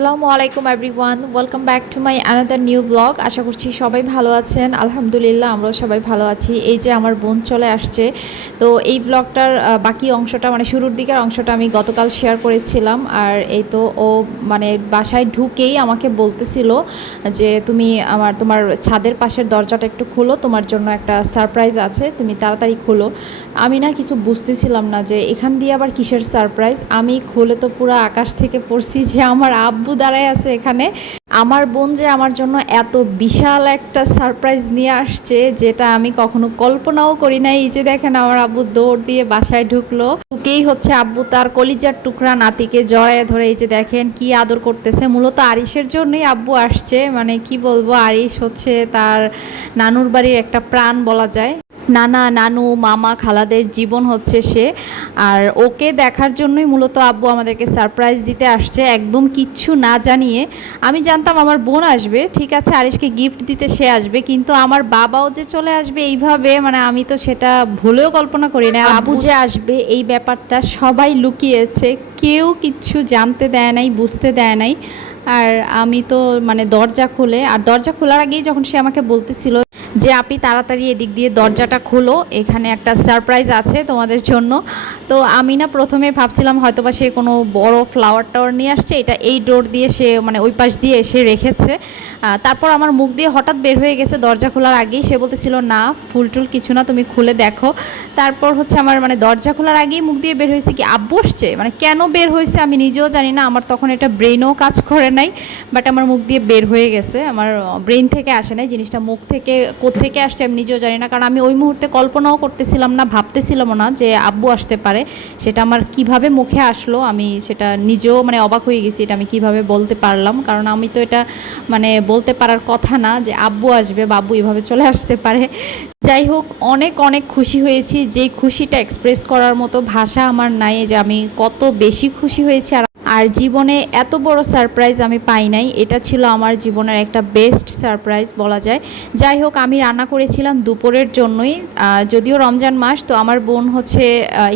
আসসালামু আলাইকুম everyone welcome back to my another new blog আশা করছি সবাই ভালো আছেন। আলহামদুলিল্লাহ, আমরাও সবাই ভালো আছি। এই যে আমার বোন চলে আসছে, তো এই ব্লগটার বাকি অংশটা মানে শুরুর দিকের অংশটা আমি গতকাল শেয়ার করেছিলাম। আর এই তো ও মানে বাসায় ঢুকেই আমাকে বলতেছিল যে, তুমি আমার, তোমার ছাদের পাশের দরজাটা একটু খুলো, তোমার জন্য একটা সারপ্রাইজ আছে, তুমি তাড়াতাড়ি খুলো। আমি না কিছু বুঝতেছিলাম না যে, এখান দিয়ে আবার কিসের সারপ্রাইজ আমি খুলে তো পুরো আকাশ থেকে পড়ছি যে, আমার আব্বু দাঁড়ায় আছে এখানে। আমার বোন যে আমার জন্য এত বিশাল একটা সারপ্রাইজ নিয়ে আসছে, যেটা আমি কখনো কল্পনাও করি নাই। এই যে দেখেন আমার আব্বু দৌড় দিয়ে বাসায় ঢুকলো। ঢুকেই হচ্ছে আব্বু তার কলিজার টুকরা নাতিকে জড়ায় ধরে, এই যে দেখেন কি আদর করতেছে। মূলত আরিসের জন্যই আব্বু আসছে মানে কি বলব আরিস হচ্ছে তার নানুর বাড়ির একটা প্রাণ বলা যায়। নানা নানু মামা খালাদের জীবন হচ্ছে সে। আর ওকে দেখার জন্যই মূলত আব্বু আমাদেরকে সারপ্রাইজ দিতে আসছে একদম কিচ্ছু না জানিয়ে। আমি জানতাম আমার বোন আসবে ঠিক আছে আরিশকে গিফট দিতে সে আসবে কিন্তু আমার বাবাও যে চলে আসবে এইভাবে মানে আমি তো সেটা ভুলেও কল্পনা করি না। আর আব্বু যে আসবে এই ব্যাপারটা সবাই লুকিয়েছে কেউ কিচ্ছু জানতে দেয় নাই বুঝতে দেয় নাই। আর আমি তো মানে দরজা খুলে, আর দরজা খোলার আগেই যখন সে আমাকে বলতেছিল যে আপনি তাড়াতাড়ি এদিক দিয়ে দরজাটা খোলো, এখানে একটা সারপ্রাইজ আছে তোমাদের জন্য। তো আমি না প্রথমে ভাবছিলাম হয়তো বা সে কোনো বড় ফ্লাওয়ার টাওয়ার নিয়ে আসছে, এটা এই ডোর দিয়ে সে মানে ওই পাশ দিয়ে এসে রেখেছে। তারপর আমার মুখ দিয়ে হঠাৎ বের হয়ে গেছে দরজা খোলার আগেই। সে বলতেছিল, না, ফুল টুল কিছু না, তুমি খুলে দেখো। তারপর হচ্ছে আমার মানে দরজা খোলার আগেই মুখ দিয়ে বের হয়েছে কি, আব্বু আসছে? মানে কেন বের হয়েছে আমি নিজেও জানি না, আমার তখন এটা ব্রেনও কাজ করে নাই বাট আমার মুখ দিয়ে বের হয়ে গেছে। আমার ব্রেন থেকে আসে নাই, জিনিসটা মুখ থেকে, কোত্থেকে আসছে আমি নিজেও জানি না। কারণ আমি ওই মুহূর্তে কল্পনাও করতেছিলাম না, ভাবতেছিলামও না যে আব্বু আসতে পারে। সেটা আমার কীভাবে মুখে আসলো, আমি সেটা নিজেও মানে অবাক হয়ে গেছি, এটা আমি কীভাবে বলতে পারলাম। কারণ আমি তো এটা মানে বলতে পারার কথা না যে আব্বু আসবে বাবু এভাবে চলে আসতে পারে। যাই হোক, অনেক অনেক খুশি হয়েছি। যেই খুশিটা এক্সপ্রেস করার মতো ভাষা আমার নাই যে আমি কত বেশি খুশি হয়েছি আর আর জীবনে এত বড় সারপ্রাইজ আমি পাই নাই। এটা ছিল আমার জীবনের একটা বেস্ট সারপ্রাইজ বলা যায়। যাই হোক, আমি রান্না করেছিলাম দুপুরের জন্যই। যদিও রমজান মাস, তো আমার বোন হচ্ছে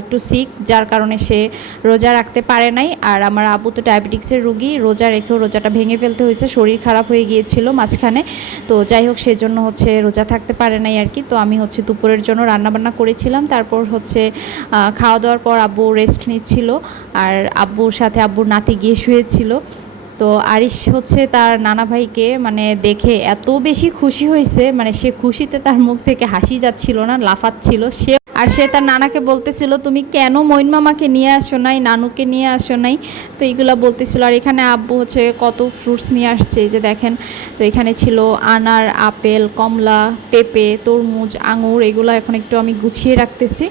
একটু সিক যার কারণে সে রোজা রাখতে পারে নাই। আর আমার আবু তো ডায়াবেটিক্সের রুগী, রোজা রেখেও রোজাটা ভেঙে ফেলতে হয়েছে, শরীর খারাপ হয়ে গিয়েছিল মাঝখানে। তো যাই হোক, সেজন্য হচ্ছে রোজা থাকতে পারে নাই আর কি। তো আমি হচ্ছে দুপুরের জন্য রান্নাবান্না করেছিলাম। তারপর হচ্ছে খাওয়া দাওয়ার পর আব্বু রেস্ট নিচ্ছিল। আর আব্বুর সাথে আব্বুর নাতি গিয়ে শুয়েছিল। তো আরিশ হচ্ছে তার নানা ভাইকে মানে দেখে এত বেশি খুশি হয়েছে মানে সে খুশিতে তার মুখ থেকে হাসি যাচ্ছিল না, লাফাচ্ছিল। সে আর সে তার নানাকে বলতেছিল, তুমি কেন মইন মামাকে নিয়ে আসো নাই, নানুকে নিয়ে আসো নাই? তো এইগুলো বলতেছিল। আর এখানে আব্বু হচ্ছে কত ফ্রুটস নিয়ে আসছে, এই যে দেখেন। তো এখানে ছিল আনার, আপেল, কমলা, পেঁপে, তরমুজ, আঙুর, এগুলো এখন একটু আমি গুছিয়ে রাখতেছি।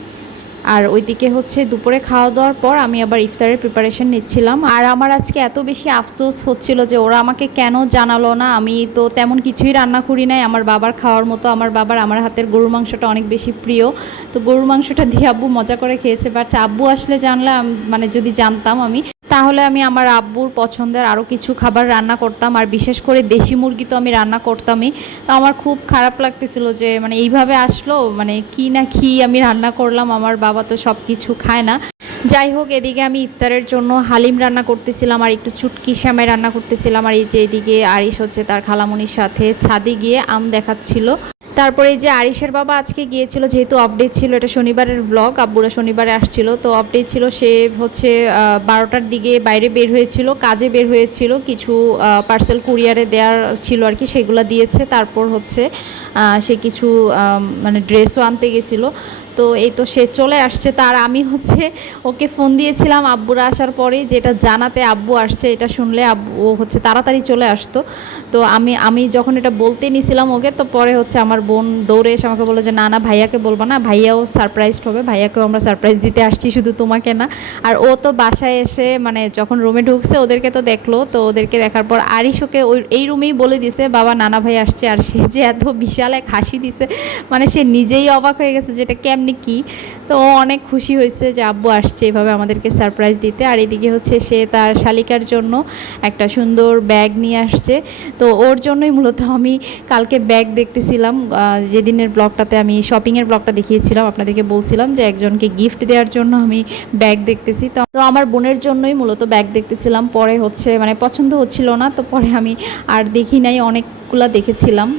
আর ওইদিকে হচ্ছে দুপুরে খাওয়া দাওয়ার পর আমি আবার ইফতারের প্রিপারেশন নিচ্ছিলাম। আর আমার আজকে এত বেশি আফসোস হচ্ছিল যে ওরা আমাকে কেন জানালো না? আমি তো তেমন কিছুই রান্না করি নাই। আমার বাবার খাওয়ার মতো আমার বাবার, আমার হাতের গরুর মাংসটা অনেক বেশি প্রিয়। তো গরুর মাংসটা দিয়ে আব্বু মজা করে খেয়েছে। বাট আব্বু আসলে জানলাম মানে যদি জানতাম আমি তাহলে আমি আমার আব্বুর পছন্দের আরও কিছু খাবার রান্না করতাম, আর বিশেষ করে দেশি মুরগি তো আমি রান্না করতামই। তো আমার খুব খারাপ লাগতেছিল যে মানে এইভাবে আসলো মানে কি না কি আমি রান্না করলাম, আমার বাবা তো সব কিছু খায় না। যাই হোক, এদিকে আমি ইফতারের জন্য হালিম রান্না করতেছিলাম, আর একটু চুটকি শ্যামাই রান্না করতেছিলাম, আর এই যে এদিকে আরিশ হচ্ছে তার খালামনির সাথে ছাদে গিয়ে আম দেখাচ্ছিল। তারপরে এই যে আরিশের বাবা আজকে গিয়েছিল, যেহেতু আপডেট ছিল, এটা শনিবারের ব্লগ আব্বুরা শনিবারে আসছিল, তো আপডেট ছিল সে হচ্ছে বারোটার দিকে বাইরে বের হয়েছিল, কাজে বের হয়েছিল, কিছু পার্সেল কুরিয়ারে দেওয়ার ছিল আর কি, সেগুলো দিয়েছে, তারপর হচ্ছে সে কিছু মানে ড্রেসও আনতে গেছিল। তো এই তো সে চলে আসছে, তার আমি হচ্ছে ওকে ফোন দিয়েছিলাম আব্বুরা আসার পরে যেটা জানাতে আব্বু আসছে, এটা শুনলে আব্বু, ও হচ্ছে তাড়াতাড়ি চলে আসতো। তো আমি আমি যখন এটা বলতে নিছিলাম ওকে, তো পরে হচ্ছে আমার বোন দৌড়ে এসে আমাকে বলল যে, না না, ভাইয়াকে বলব না, ভাইয়াও সারপ্রাইজড হবে, ভাইয়াকেও আমরা সারপ্রাইজ দিতে আসছি, শুধু তোমাকে না। আর ও তো বাসায় এসে মানে যখন রুমে ঢুকছে, ওদেরকে তো দেখল, তো ওদেরকে দেখার পর আরিশ ওকে ওই, এই রুমেই বলে দিছে, বাবা, নানা ভাই আসছে। আর সে যে এত বিশাল এক হাসি দিছে মানে সে নিজেই অবাক হয়ে গেছে যেটা কেমনে এমনি কি? তো অনেক খুশি হয়েছে যে আব্বু আসছে এভাবে আমাদেরকে সারপ্রাইজ দিতে। আর এদিকে হচ্ছে সে তার শালিকার জন্য একটা সুন্দর ব্যাগ নিয়ে আসছে। তো ওর জন্যই মূলত আমি কালকে ব্যাগ দেখতেছিলাম। যেদিনের ব্লগটাতে আমি শপিংয়ের ব্লগটা দেখিয়েছিলাম, আপনাদেরকে বলছিলাম যে একজনকে গিফট দেওয়ার জন্য আমি ব্যাগ দেখতেছি। তো তো আমার বোনের জন্যই মূলত ব্যাগ দেখতেছিলাম। পরে হচ্ছে মানে পছন্দ হচ্ছিল না, তো পরে আমি আর দেখি নাই, অনেকগুলা দেখেছিলাম।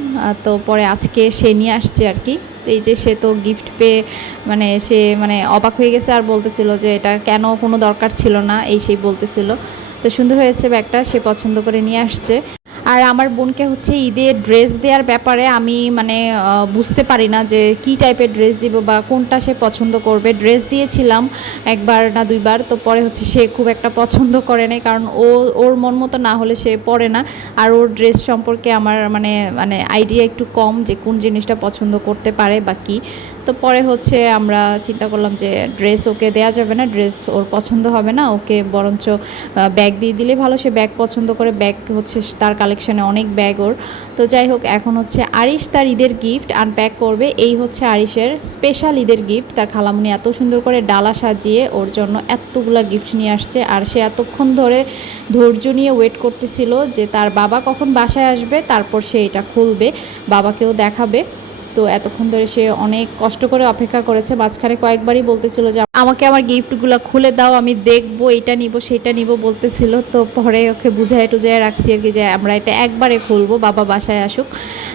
তো পরে আজকে সে নিয়ে আসছে আর কি। এই যে সে তো গিফট পেয়ে মানে সে মানে অবাক হয়ে গেছে আর বলতেছিল যে এটা কেন কোনো দরকার ছিল না, এই সেই বলতেছিল। তো সুন্দর হয়েছে ব্যাগটা, সে পছন্দ করে নিয়ে আসছে। আর আমার বোনকে হচ্ছে ঈদে ড্রেস দেওয়ার ব্যাপারে আমি মানে বুঝতে পারি না যে কি টাইপের ড্রেস দিব বা কোনটা সে পছন্দ করবে। ড্রেস দিয়েছিলাম একবার না দুইবার, তো পরে হচ্ছে সে খুব একটা পছন্দ করে নাই, কারণ ও, ওর মন মতো না হলে সে পরে না। আর ওর ড্রেস সম্পর্কে আমার মানে মানে আইডিয়া একটু কম যে কোন জিনিসটা পছন্দ করতে পারে বা কী। তো পরে হচ্ছে আমরা চিন্তা করলাম যে ড্রেস ওকে দেওয়া যাবে না ড্রেস ওর পছন্দ হবে না, ওকে বরঞ্চ ব্যাগ দিয়ে দিলে ভালো, সে ব্যাগ পছন্দ করে ব্যাগ হচ্ছে তার কালেকশানে অনেক ব্যাগ ওর। তো যাই হোক, এখন হচ্ছে আরিশ তার ঈদের গিফট আনপ্যাক করবে, এই হচ্ছে আরিশের স্পেশাল ঈদের গিফট তার খালামুনি এত সুন্দর করে ডালা সাজিয়ে ওর জন্য এতগুলা গিফট নিয়ে আসছে, আর সে এতক্ষণ ধরে ধৈর্য নিয়ে ওয়েট করতেছিল যে তার বাবা কখন বাসায় আসবে, তারপর সে এটা খুলবে, বাবাকেও দেখাবে। তো এতক্ষণ ধরে সে অনেক কষ্ট করে অপেক্ষা করেছে। মাঝখানে কয়েকবারই বলতেছিল যে, আমাকে আমার গিফটগুলো খুলে দাও, আমি দেখব, এটা নিব, সেটা নিব, বলতেছিল। তো পরে ওকে বুঝায় টুজায় রাখছি আর কি যে, আমরা এটা একবারে খুলবো, বাবা বাসায় আসুক।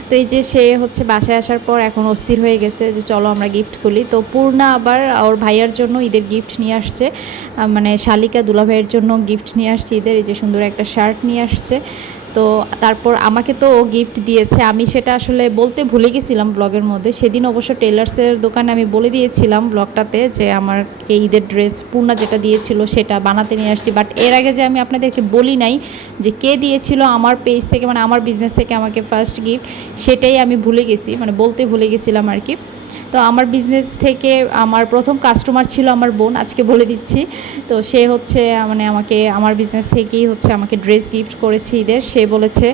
তো এই যে সে হচ্ছে বাসায় আসার পর এখন অস্থির হয়ে গেছে যে, চলো আমরা গিফট খুলি। তো পূর্ণা আবার ওর ভাইয়ার জন্য ঈদের গিফট নিয়ে আসছে। মানে শালিকা দুলাভাইয়ের জন্য গিফট নিয়ে আসছে ঈদের। এই যে সুন্দর একটা শার্ট নিয়ে আসছে। তো তারপর আমাকে তো ও গিফট দিয়েছে। আমি সেটা আসলে বলতে ভুলে গেছিলাম ব্লগের মধ্যে। সেদিন অবশ্য টেলার্সের দোকানে আমি বলে দিয়েছিলাম ব্লগটাতে যে আমারকে ঈদের ড্রেস পূর্ণা যেটা দিয়েছিল সেটা বানাতে নিয়ে আসছি। বাট এর আগে যে আমি আপনাদেরকে বলি নাই যে কে দিয়েছিল আমার পেজ থেকে মানে আমার বিজনেস থেকে আমাকে ফার্স্ট গিফট সেটাই আমি ভুলে গেছি। মানে বলতে ভুলে গেছিলাম আর কি। তো আমার বিজনেস থেকে আমার প্রথম কাস্টমার ছিল আমার বোন, আজকে বলে দিচ্ছি। তো সে হচ্ছে মানে আমাকে, আমার বিজনেস থেকেই হচ্ছে আমাকে ড্রেস গিফট করেছে ঈদের। সে বলেছে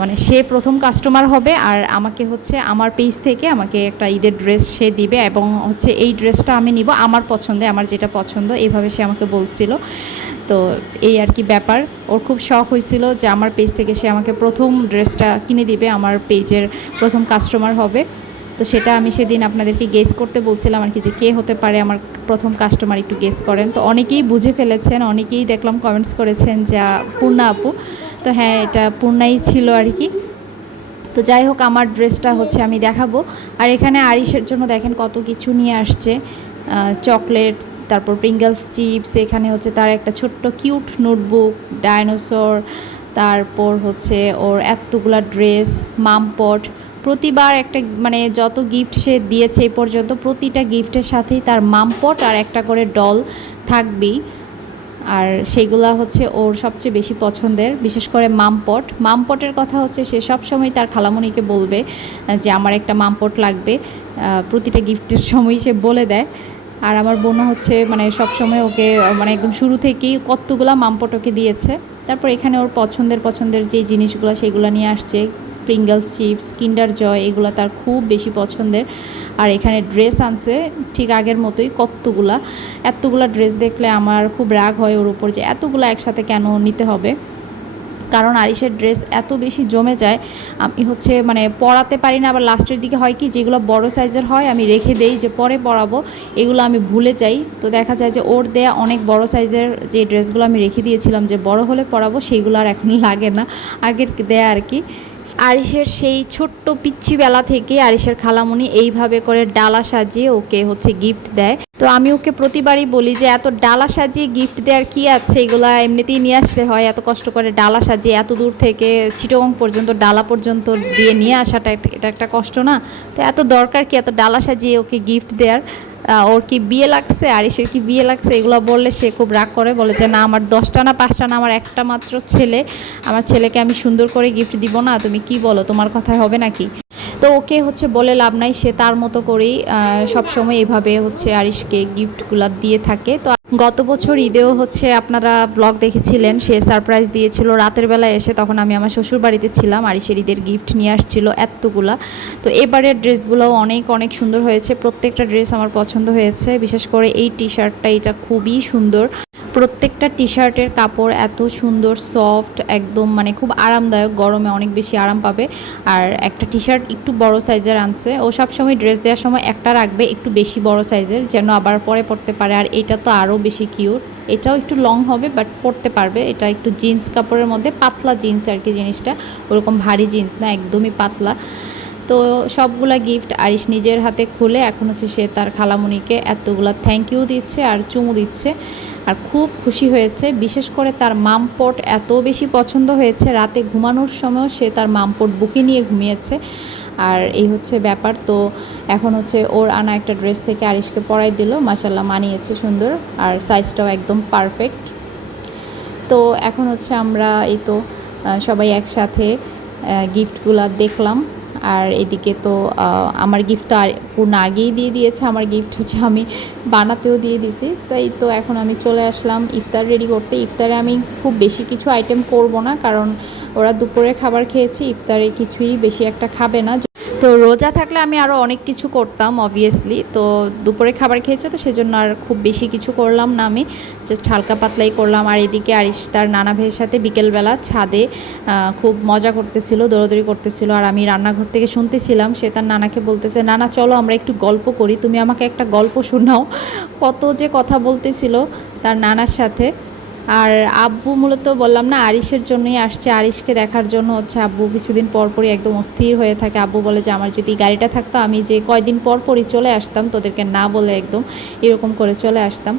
মানে সে প্রথম কাস্টমার হবে আর আমাকে হচ্ছে আমার পেজ থেকে আমাকে একটা ঈদের ড্রেস সে দিবে এবং হচ্ছে এই ড্রেসটা আমি নিব আমার পছন্দে, আমার যেটা পছন্দ এইভাবে সে আমাকে বলছিল। তো এই আর কি ব্যাপার। ওর খুব শখ হয়েছিল যে আমার পেজ থেকে সে আমাকে প্রথম ড্রেসটা কিনে দিবে, আমার পেজের প্রথম কাস্টমার হবে। তো সেটা আমি সেদিন আপনাদেরকে গেস করতে বলছিলাম আর কি যে কে হতে পারে আমার প্রথম কাস্টমার একটু গেস করেন। তো অনেকেই বুঝে ফেলেছেন, অনেকেই দেখলাম কমেন্টস করেছেন যে পূর্ণা আপু। তো হ্যাঁ এটা পূর্ণাই ছিল আর কি। তো যাই হোক, আমার ড্রেসটা হচ্ছে আমি দেখাবো। আর এখানে আরিসের জন্য দেখেন কত কিছু নিয়ে আসছে। চকলেট, তারপর প্রিঙ্গলস চিপস এখানে হচ্ছে তার একটা ছোট্ট কিউট নোটবুক ডাইনোসর তারপর হচ্ছে ওর এতগুলা ড্রেস মামপট প্রতিবার একটা মানে যত গিফট সে দিয়েছে এই পর্যন্ত প্রতিটা গিফটের সাথেই তার মামপট আর একটা করে ডল থাকবেই। আর সেইগুলা হচ্ছে ওর সবচেয়ে বেশি পছন্দের, বিশেষ করে মামপট। মামপটের কথা হচ্ছে সে সবসময় তার খালামণিকে বলবে যে আমার একটা মামপট লাগবে। প্রতিটা গিফটের সময় সে বলে দেয়। আর আমার বোনও হচ্ছে মানে সবসময় ওকে মানে একদম শুরু থেকেই কতগুলা মামপট ওকে দিয়েছে। তারপর এখানে ওর পছন্দের পছন্দের যে জিনিসগুলো সেগুলো নিয়ে আসছে প্রিঙ্গলস চিপস কিন্ডার জয় এগুলো তার খুব বেশি পছন্দের। আর এখানে ড্রেস আনছে ঠিক আগের মতোই কতগুলা। এতগুলা ড্রেস দেখলে আমার খুব রাগ হয় ওর উপর যে এতগুলা একসাথে কেন নিতে হবে? কারণ আরিসের ড্রেস এত বেশি জমে যায়, আমি হচ্ছে মানে পরাতে পারি না। আবার লাস্টের দিকে হয় কি, যেগুলো বড় সাইজের হয়, আমি রেখে দেই যে পরে পরাবো, এগুলো আমি ভুলে যাই। তো দেখা যায় যে ওর দেয়া অনেক বড় সাইজের যে ড্রেসগুলো আমি রেখে দিয়েছিলাম যে বড় হলে পরাবো সেইগুলো আর এখন লাগে না। আগের দেয়া আর কি। আরিসের সেই ছোট্ট পিচ্ছি বেলা থেকে আরিসের খালামণি এইভাবে করে ডালা সাজিয়ে ওকে হচ্ছে গিফট দেয়। তো আমি ওকে প্রতিবারই বলি যে, এত ডালা সাজিয়ে গিফট দেওয়ার কি আছে? এগুলা এমনিতেই নিয়ে আসলে হয়। এত কষ্ট করে ডালা সাজিয়ে এত দূর থেকে চিটগং পর্যন্ত, ডালা পর্যন্ত দিয়ে নিয়ে আসাটা এটা একটা কষ্ট না? তো এত দরকার কি এত ডালা সাজিয়ে ওকে গিফট দেওয়ার? ওর কি বিয়ে লাগছে, আরিসের কি বিয়ে লাগছে, এগুলো বললে সে খুব রাগ করে, বলে যে, না, আমার দশটা না পাঁচটা না, আমার একটা মাত্র ছেলে, আমার ছেলেকে আমি সুন্দর করে গিফট দিব না, তুমি কি বলো, তোমার কথায় হবে নাকি? তো ওকে হচ্ছে বলে লাভ নাই, সে তার মতো করেই সবসময় এভাবে হচ্ছে আরিশকে গিফটগুলো দিয়ে থাকে। তো গত বছর ঈদেও হচ্ছে আপনারা ব্লগ দেখেছিলেন, সে সারপ্রাইজ দিয়েছিল। রাতের বেলা এসে তখন আমি আমার শ্বশুর বাড়িতে ছিলাম আরিসের ঈদের গিফট নিয়ে আসছিল এতগুলা। তো এবারের ড্রেসগুলোও অনেক অনেক সুন্দর হয়েছে। প্রত্যেকটা ড্রেস আমার পছন্দ হয়েছে। বিশেষ করে এই টি শার্টটা এটা খুবই সুন্দর। প্রত্যেকটা টি শার্টের কাপড় এত সুন্দর সফট একদম মানে খুব আরামদায়ক, গরমে অনেক বেশি আরাম পাবে। আর একটা টি শার্ট একটু বড় সাইজের আনছে। ও সবসময় ড্রেস দেওয়ার সময় একটা রাখবে একটু বেশি বড় সাইজের যেন আবার পরে পরতে পারে। আর এটা তো আরও বেশি কিউট এটাও একটু লং হবে বাট পরতে পারবে। এটা একটু জিন্স কাপড়ের মধ্যে, পাতলা জিন্স আর কি জিনিসটা। ওরকম ভারী জিন্স না, একদমই পাতলা। তো সবগুলা গিফট আরিশ নিজের হাতে খুলে, এখন হচ্ছে সে তার খালামুনিকে এতগুলা থ্যাংক ইউ দিচ্ছে আর চুমু দিচ্ছে। আর খুব খুশি হয়েছে। বিশেষ করে তার মামপট এত বেশি পছন্দ হয়েছে। রাতে ঘুমানোর সময়ও সে তার মামপট বুকে নিয়ে ঘুমিয়েছে। আর এই হচ্ছে ব্যাপার। তো এখন হচ্ছে ওর আনা একটা ড্রেস থেকে আরিশকে পরাই দিল। মাসাল্লাহ মানিয়েছে সুন্দর। আর সাইজটাও একদম পারফেক্ট। তো এখন হচ্ছে আমরা এই তো সবাই একসাথে গিফটগুলো দেখলাম। আর এদিকে তো আমার গিফট তো আর পূর্ণ আগেই দিয়ে দিয়েছে। আমার গিফট হচ্ছে আমি বানাতেও দিয়ে দিছি। তাই তো এখন আমি চলে আসলাম ইফতার রেডি করতে। ইফতারে আমি খুব বেশি কিছু আইটেম করব না, কারণ ওরা দুপুরে খাবার খেয়েছে, ইফতারে কিছুই বেশি একটা খাবে না। তো রোজা থাকলে আমি আরও অনেক কিছু করতাম অবভিয়াসলি তো দুপুরে খাবার খেয়েছে তো সেজন্য আর খুব বেশি কিছু করলাম না আমি। জাস্ট হালকা পাতলাই করলাম। আর এদিকে আরিশ তার নানা ভাইয়ের সাথে বিকেলবেলা ছাদে খুব মজা করতেছিল, দৌড়াদৌড়ি করতেছিল। আর আমি রান্নাঘর থেকে শুনতেছিলাম, সে তার নানাকে বলতেছে, নানা, চলো আমরা একটু গল্প করি। তুমি আমাকে একটা গল্প শোনাও। কত যে কথা বলতেছিল তার নানার সাথে। আর আব্বু মূলত বললাম না, আরিশের জন্যই আসছে। আরিশকে দেখার জন্য হচ্ছে আব্বু কিছুদিন পর পরই একদম অস্থির হয়ে থাকে। আব্বু বলে যে, আমার যদি গাড়িটা থাকতো, আমি যে কয়দিন পর পরই চলে আসতাম, তোদেরকে না বলে একদম এরকম করে চলে আসতাম।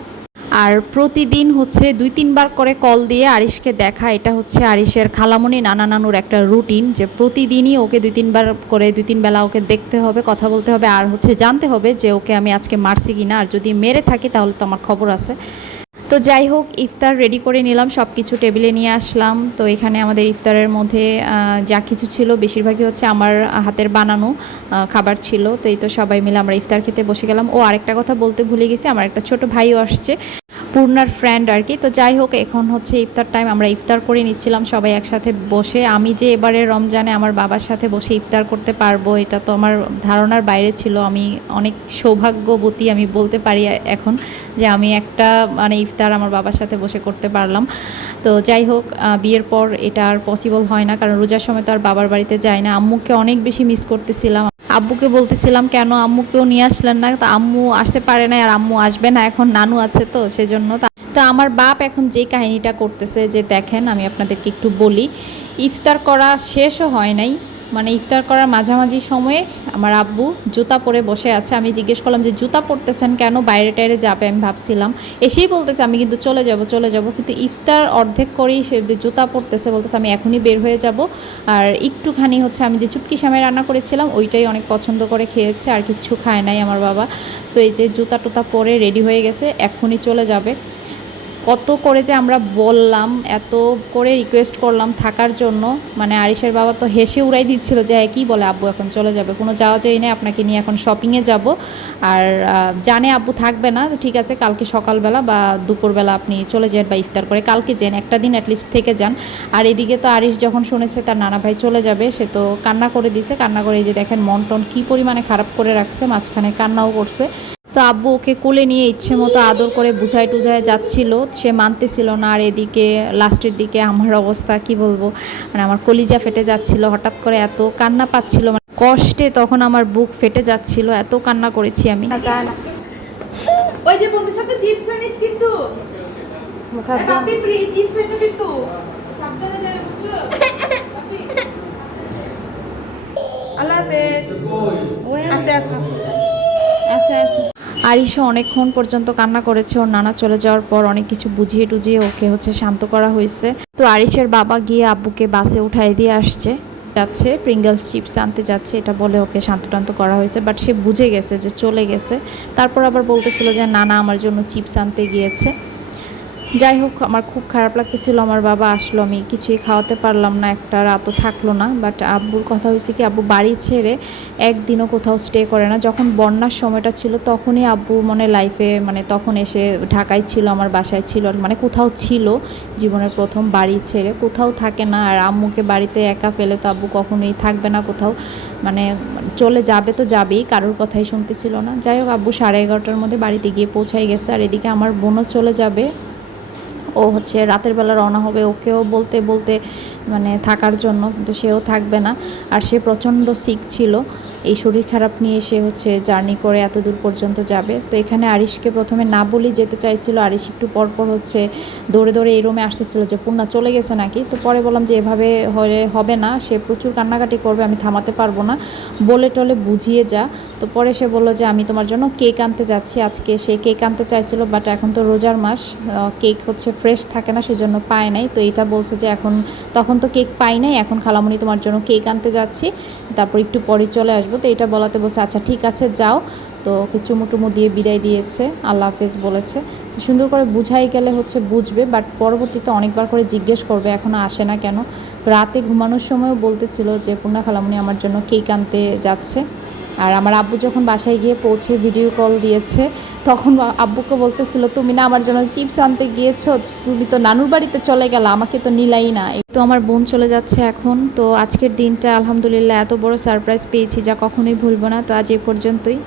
আর প্রতিদিন হচ্ছে দুই, তিনবার করে কল দিয়ে আরিশকে দেখা। এটা হচ্ছে আরিশের খালামণি নানা নানুর একটা রুটিন যে, প্রতিদিনই ওকে দুই, তিনবার করে দুই, তিন বেলা ওকে দেখতে হবে, কথা বলতে হবে, আর হচ্ছে জানতে হবে যে, ওকে আমি আজকে মারছি কিনা। আর যদি মেরে থাকি, তাহলে তো আমার খবর আছে। তো যাই হোক, ইফতার রেডি করে নিলাম সব কিছু টেবিলে নিয়ে আসলাম। তো এখানে আমাদের ইফতারের মধ্যে যা কিছু ছিল, বেশিরভাগই হচ্ছে আমার হাতের বানানো খাবার ছিল। তো এই তো সবাই মিলে আমরা ইফতার খেতে বসে গেলাম। ও আরেকটা কথা বলতে ভুলে গেছি, আমার একটা ছোট ভাইও আসছে। পূর্ণার ফ্রেন্ড আর কি। তো যাই হোক, এখন হচ্ছে ইফতার টাইম আমরা ইফতার করে নিচ্ছিলাম সবাই একসাথে বসে। আমি যে এবারে রমজানে আমার বাবার সাথে বসে ইফতার করতে পারব, এটা তো আমার ধারণার বাইরে ছিল। আমি অনেক সৌভাগ্যবতী আমি বলতে পারি এখন যে আমি একটা মানে ইফতার আমার বাবার সাথে বসে করতে পারলাম। তো যাই হোক বিয়ের পর এটা আর পসিবল হয় না, কারণ রোজার সময় তো আর বাবার বাড়িতে যাই না। আম্মুকে অনেক বেশি মিস করতেছিলাম। আব্বুকে বলতেছিলাম, কেন আম্মুকেও নিয়ে আসলেন না? তা আম্মু আসতে পারে না আর আম্মু আসবে না, এখন নানু আছে তো, সেজন্য তা- আমার বাপ এখন যে কাহিনীটা করতেছে যে দেখেন, আমি আপনাদেরকে একটু বলি, ইফতার করা শেষও হয় নাই। মানে ইফতার করার মাঝামাঝি সময়ে আমার আব্বু জুতা পরে বসে আছে। আমি জিজ্ঞেস করলাম যে, জুতা পরতেছেন কেন? বাইরে টাইরে যাবে? আমি ভাবছিলাম। এসেই বলতেছে, আমি কিন্তু চলে যাব চলে যাব। কিন্তু ইফতার অর্ধেক করেই সে জুতা পরতেছে, বলতেছে, আমি এখনই বের হয়ে যাব। আর একটুখানি হচ্ছে, আমি যে চুটকি সামে রান্না করেছিলাম, ওইটাই অনেক পছন্দ করে খেয়েছে, আর কিচ্ছু খায় নাই আমার বাবা। তো এই যে জুতা টুতা পরে রেডি হয়ে গেছে, এখনই চলে যাবে। কত করে যে আমরা বললাম এত করে রিকোয়েস্ট করলাম থাকার জন্য। মানে আরিশের বাবা তো হেসে উড়াই দিচ্ছিল যে হ্যাঁ, কী বলে আব্বু এখন চলে যাবে? কোনো যাওয়া যায় না আপনাকে নিয়ে এখন শপিংয়ে যাব। আর জানে আব্বু থাকবে না তো ঠিক আছে কালকে সকালবেলা বা দুপুরবেলা আপনি চলে যান বা ইফতার করে কালকে যান একটা দিন অ্যাটলিস্ট থেকে যান। আর এদিকে তো আরিশ যখন শুনেছে তার নানা ভাই চলে যাবে সে তো কান্না করে দিছে। কান্না করে এই যে দেখেন মন টন কী পরিমাণে খারাপ করে রাখছে মাঝখানে কান্নাও করছে। তো আব্বু ওকে কোলে নিয়ে ইচ্ছে মতো আদর করে বুঝায় টুঝায় যাচ্ছিল। সে মানতেছিল না আর এদিকে লাস্টের দিকে আমার অবস্থা কি বলব? মানে আমার কলিজা ফেটে যাচ্ছিল হঠাৎ করে এত কান্না পাচ্ছিল মানে কষ্টে তখন আমার বুক ফেটে যাচ্ছিল এত কান্না করেছি আমি। ওই যে বন্ধুর সাথে চিপস আনিস কিন্তু। এ প্রি চিপস এনে কিন্তু সাবধানে যাবে বুঝছ? আল্লাহ হাফেজ। আছে আছে আছে আছে আরিশও অনেকক্ষণ পর্যন্ত কান্না করেছে, ওর নানা চলে যাওয়ার পর অনেক কিছু বুঝিয়ে টুজিয়ে ওকে হচ্ছে শান্ত করা হয়েছে। তো আরিশের বাবা গিয়ে আব্বুকে বাসে উঠাই দিয়ে আসছে, যাচ্ছে প্রিঙ্গলস চিপস আনতে যাচ্ছে, এটা বলে ওকে শান্ত টান্ত করা হয়েছে বাট সে বুঝে গেছে যে চলে গেছে। তারপর আবার বলতেছিল যে নানা আমার জন্য চিপস আনতে গিয়েছে। যাই হোক আমার খুব খারাপ লাগতেছিল। আমার বাবা আসলো, আমি কিছুই খাওয়াতে পারলাম না, একটা রাতও থাকল না। বাট আব্বুর কথা হয়েছে কি, আব্বু বাড়ি ছেড়ে একদিনও কোথাও স্টে করে না। যখন বন্যার সময়টা ছিল, তখনই আব্বু মানে লাইফে মানে তখন এসে ঢাকায় ছিল, আমার বাসায় ছিল। মানে কোথাও ছিল, জীবনের প্রথম বাড়ি ছেড়ে। কোথাও থাকে না, আর আম্মুকে বাড়িতে একা ফেলে তো আব্বু কখনোই থাকবে না কোথাও। মানে চলে যাবে তো যাবেই, কারোর কথাই শুনতেছিল না। যাই হোক আব্বু সাড়ে এগারোটার মধ্যে বাড়িতে গিয়ে পৌঁছাই গেছে। আর এদিকে আমার বোনও চলে যাবে। ও হচ্ছে রাতের বেলা রওনা হবে ওকেও বলতে বলতে মানে থাকার জন্য, কিন্তু সেও থাকবে না। আর সে প্রচণ্ড সিক ছিল। এই শরীর খারাপ নিয়ে সে হচ্ছে জার্নি করে এত দূর পর্যন্ত যাবে। তো এখানে আরিশকে প্রথমে না বলি যেতে চাইছিল। আরিশ একটু পরপর হচ্ছে দৌড়ে দৌড়ে এই রুমে আসতেছিল যে, পূর্ণা চলে গেছে নাকি? তো পরে বললাম যে, এভাবে হলে হবে না। সে প্রচুর কান্নাকাটি করবে, আমি থামাতে পারব না। বলে টলে বুঝিয়ে যা। তো পরে সে বলল যে, আমি তোমার জন্য কেক আনতে যাচ্ছি। আজকে সে কেক আনতে চাইছিল, বাট এখন তো রোজার মাস। কেক হচ্ছে ফ্রেশ থাকে না, সেজন্য পায় নাই। তো এটা বলছে যে, এখন, তখন তো কেক পাই নাই। এখন খালামণি তোমার জন্য কেক আনতে যাচ্ছি। তারপর একটু পরে চলে আসব। তো এটা বলাতে বলছে আচ্ছা ঠিক আছে, যাও। তো ওকে চুমু টুমু দিয়ে বিদায় দিয়েছে। আল্লাহ হাফেজ বলেছে। তো সুন্দর করে বুঝাই গেলে হচ্ছে বুঝবে, বাট পরবর্তীতে অনেকবার করে জিজ্ঞেস করবে এখনও আসে না কেন? রাতে ঘুমানোর সময়ও বলতেছিল যে পূর্ণা খালামুনি আমার জন্য কেক আনতে যাচ্ছে। আর আমার আব্বু যখন বাসায় গিয়ে পৌঁছে ভিডিও কল দিয়েছে, তখন আব্বুকে বলতেছিল, তুমি না আমার জন্য চিপস আনতে গিয়েছো, তুমি তো নানুর বাড়িতে চলে গেলো, আমাকে তো নিলাই না। তো আমার বোন চলে যাচ্ছে এখন। তো আজকের দিনটা আলহামদুলিল্লাহ এত বড় সারপ্রাইজ পেয়েছি যা কখনোই ভুলবো না। তো আজ এ পর্যন্তই।